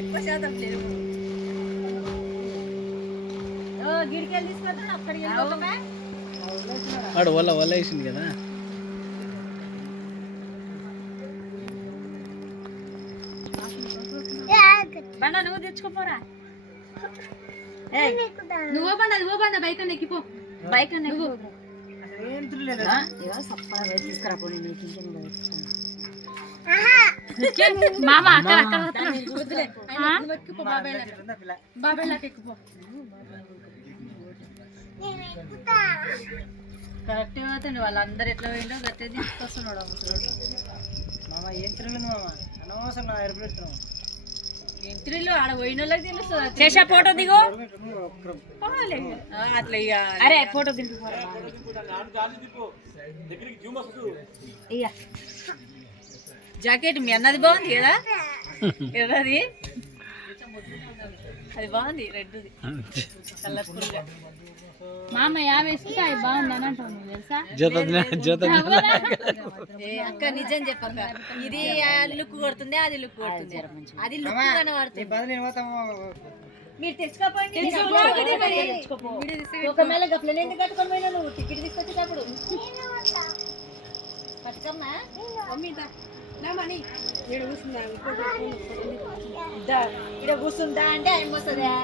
ఎక్కువ శాతం లేదు గిడికెళ్ళి తీసుకొద్దా అక్కడికి వాడు వల్ల వేసింది కదా బండ నువ్వు తెచ్చుకోపోరా నువ్వు బండ బైక్ అన్న ఎక్కిపో బైక్ అన్న నువ్వు తీసుకురాపో మామ బాబాయ్లాకి ఎక్కిపో కరెక్ట్ అవుతుంది వాళ్ళందరూ ఎట్లా పోయిందో గట్టే తీసుకొస్తున్నాడు మామ ఏం తిరగలేదు మామ అనవసరం నా ఎరుపులు ఎంత్రీలు ఆడ పోయిన వాళ్ళకి తెలుస్తుంది చేసా ఫోటో దిగు అట్లా ఇక అరే ఫోటో దిగు జాకెట్ మీ అన్నది బాగుంది కదా ఎర్రది అది బాగుంది రెడ్ది కలర్ఫుల్ గా మామ వేసుకుంటే అది బాగుంది అని అంటాను అక్క నిజం చెప్పక్క ఇది లుక్ కొడుతుంది అది లుక్ కొడుతుంది అది లుక్ కనబడుతుంది మీరు తెచ్చుకోపోండి ఒకవేళ గప్లలు ఎందుకు కట్టుకొని పోయినా నువ్వు టికెట్ తీసుకొచ్చేటప్పుడు పట్టుకమ్మా మనీ ఇక్కడ కూర్చుందా ఇక్కడ కూర్చుందా అంటే ఆయన వస్తుందా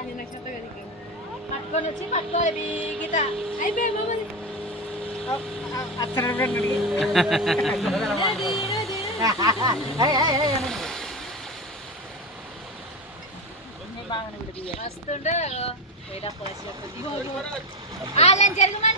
పట్టుకొని వచ్చి పట్టుకోవాలి గీత అయిపోయి వస్తుండే వాళ్ళని జరుగుమని